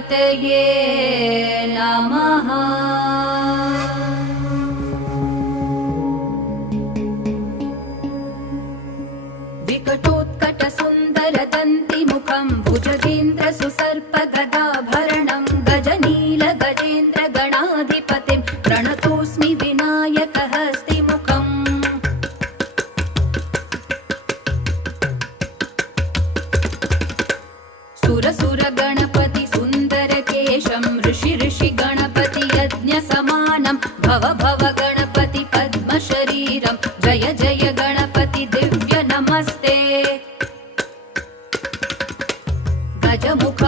गणपतये नमः। विकटोत्कटसुन्दरदन्तिमुखं भुजगेन्द्रसुसर्पगदाभरणं गजनील गजेन्द्र गणाधिपतिं प्रणतोऽस्मि विनायकहस्तिमुखम्। सुरसुर गणपति सुन्दरकेशं ऋषि ऋषि गणपति यज्ञसमानं भव भव गणपति पद्मशरीरं जय जय गणपति दिव्य नमस्ते। गजमुख